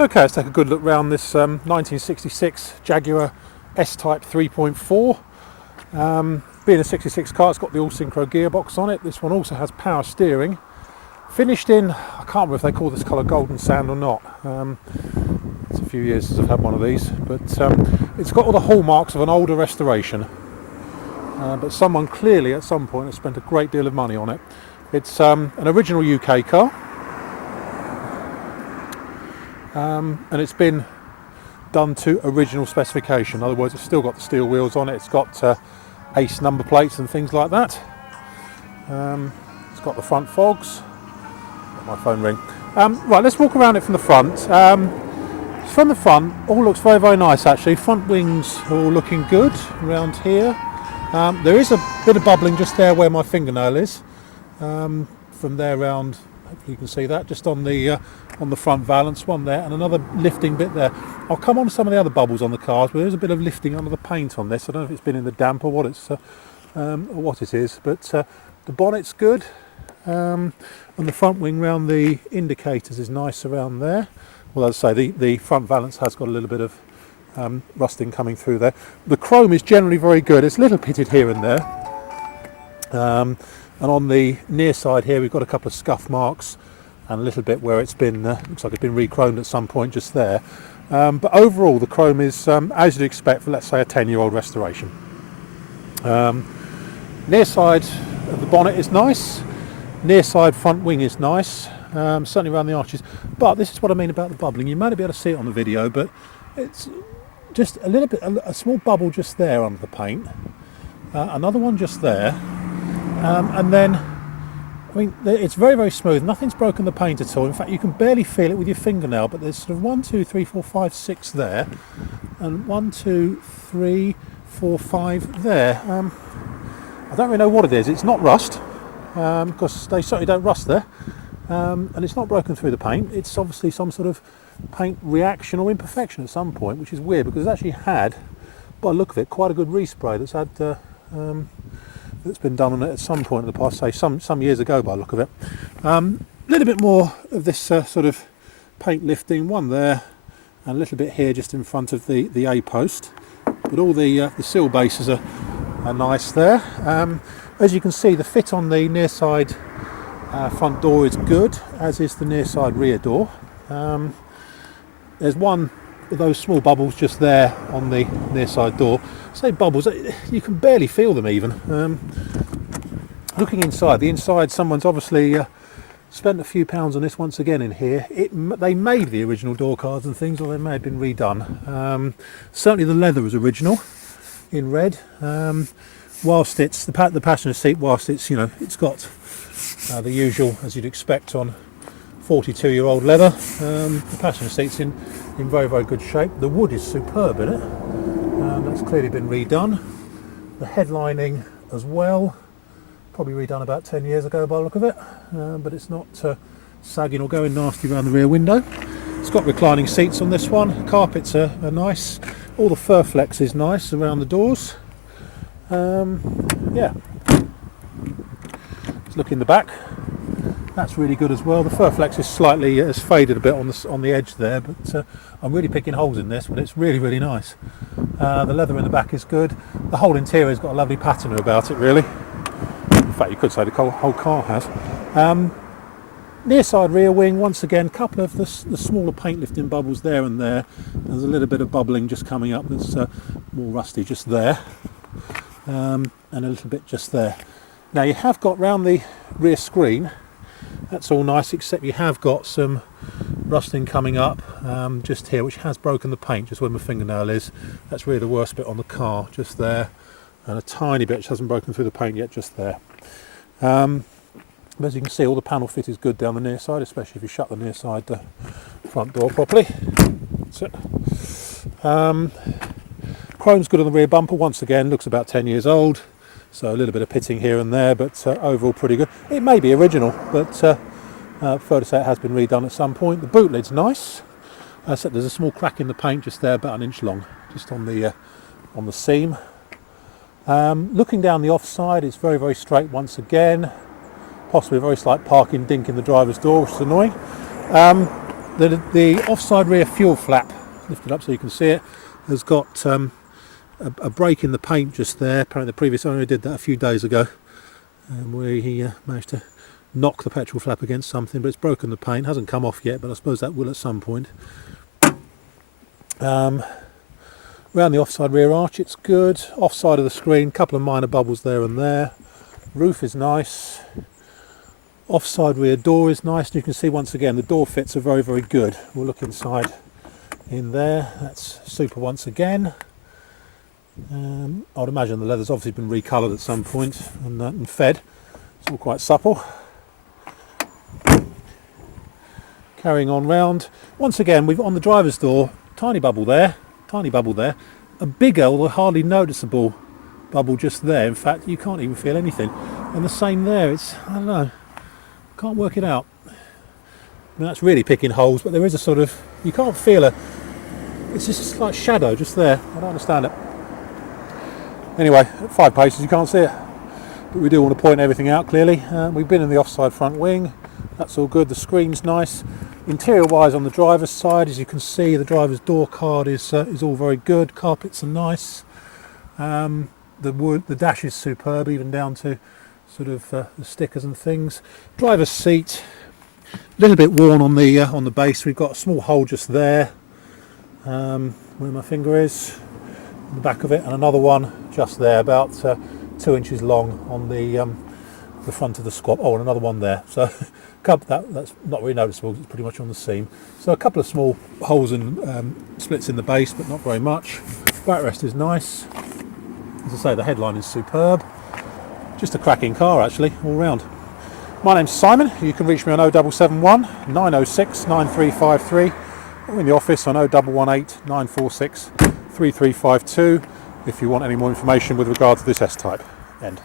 Okay, let's take a good look round this 1966 Jaguar S-Type 3.4. Being a 66 car, it's got the all-synchro gearbox on it. This one also has power steering. Finished in, I can't remember if they call this colour golden sand or not. It's a few years since I've had one of these, but it's got all the hallmarks of an older restoration. But someone clearly at some point has spent a great deal of money on it. It's an original UK car. And it's been done to original specification. In other words, it's still got the steel wheels on it. It's got ACE number plates and things like that. It's got the front fogs. Let my phone ring. Right, let's walk around it from the front. From the front, all looks very, very nice actually. Front wings are all looking good around here. There is a bit of bubbling just there where my fingernail is. From there round, hopefully you can see that, just on the front valance, one there, and another lifting bit there. I'll come on to some of the other bubbles on the cars, but there's a bit of lifting under the paint on this. I don't know if it's been in the damp or what it is, but the bonnet's good, and the front wing round the indicators is nice around there. Well, as I say, the front valance has got a little bit of rusting coming through there. The chrome is generally very good. It's a little pitted here and there. And on the near side here, we've got a couple of scuff marks and a little bit where it's been, looks like it's been re-chromed at some point just there. But overall, the chrome is, as you'd expect for, let's say, a 10-year-old restoration. Near side of the bonnet is nice. Near side front wing is nice, certainly around the arches. But this is what I mean about the bubbling. You might not be able to see it on the video, but it's just a little bit, a small bubble just there under the paint. Another one just there. And then, I mean, it's very, very smooth. Nothing's broken the paint at all. In fact, you can barely feel it with your fingernail, but there's sort of 1, 2, 3, 4, 5, 6 there, and 1, 2, 3, 4, 5 there. I don't really know what it is. It's not rust, because they certainly don't rust there, and it's not broken through the paint. It's obviously some sort of paint reaction or imperfection at some point, which is weird, because it's actually had, by the look of it, quite a good respray that's had that's been done on it at some point in the past, say some years ago by the look of it. A little bit more of this sort of paint lifting, one there and a little bit here just in front of the A post, but all the sill bases are nice there. As you can see, the fit on the near side front door is good, as is the near side rear door. There's one of those small bubbles just there on the near side door. Say bubbles, you can barely feel them even. Looking inside, the inside, someone's obviously spent a few pounds on this once again in here. They made the original door cards and things, or they may have been redone. Certainly the leather is original in red. Whilst it's the passenger seat, whilst it's, you know, it's got the usual, as you'd expect on 42-year-old leather. The passenger seat's in very, very good shape. The wood is superb in it. That's clearly been redone. The headlining as well, probably redone about 10 years ago by the look of it, but it's not sagging or going nasty around the rear window. It's got reclining seats on this one. Carpets are nice. All the fur flex is nice around the doors. Yeah. Let's look in the back. That's really good as well. The fur flex is slightly has faded a bit on the edge there, but I'm really picking holes in this, but it's really, really nice. The leather in the back is good. The whole interior has got a lovely patina about it, really. In fact, you could say the whole car has. Near side rear wing, once again, a couple of the smaller paint lifting bubbles there and there. There's a little bit of bubbling just coming up that's more rusty just there, and a little bit just there. Now you have got round the rear screen, that's all nice, except you have got some rusting coming up just here, which has broken the paint just where my fingernail is. That's really the worst bit on the car, just there, and a tiny bit which hasn't broken through the paint yet, just there. As you can see, all the panel fit is good down the near side, especially if you shut the near side front door properly. That's it. Chrome's good on the rear bumper, once again, looks about 10 years old. So a little bit of pitting here and there, but overall pretty good. It may be original, but fair to say it has been redone at some point. The boot lid's nice. So there's a small crack in the paint just there, about 1 inch long, just on the seam. Looking down the offside, it's very, very straight once again. Possibly a very slight parking dink in the driver's door, which is annoying. The offside rear fuel flap, lift it up so you can see it, has got a break in the paint just there. Apparently the previous owner did that a few days ago, where he managed to knock the petrol flap against something, but it's broken the paint. Hasn't come off yet, but I suppose that will at some point. Around the offside rear arch, it's good. Offside of the screen, couple of minor bubbles there and there. Roof is nice. Offside rear door is nice. And you can see once again the door fits are very, very good. We'll look inside in there. That's super once again. I would imagine the leather's obviously been recoloured at some point and fed. It's all quite supple. Carrying on round. Once again, we've on the driver's door, tiny bubble there, a bigger, although hardly noticeable bubble just there. In fact, you can't even feel anything. And the same there. It's, I don't know, can't work it out. I mean, that's really picking holes, but there is a sort of, you can't feel it's just like shadow just there. I don't understand it. Anyway, at 5 paces you can't see it, but we do want to point everything out clearly. We've been in the offside front wing. That's all good. The screen's nice. Interior wise on the driver's side, as you can see, the driver's door card is all very good. Carpets are nice. The dash is superb, even down to sort of the stickers and things. Driver's seat, a little bit worn on the base. We've got a small hole just there, where my finger is, on the back of it, and another one just there, about 2 inches long on the front of the squat. Oh, and another one there. So that's not really noticeable. It's pretty much on the seam. So a couple of small holes and splits in the base, but not very much. Backrest is nice. As I say, the headline is superb. Just a cracking car, actually, all round. My name's Simon. You can reach me on 0771 906 9353, or in the office on 0118 946 3352 if you want any more information with regard to this S-Type. End.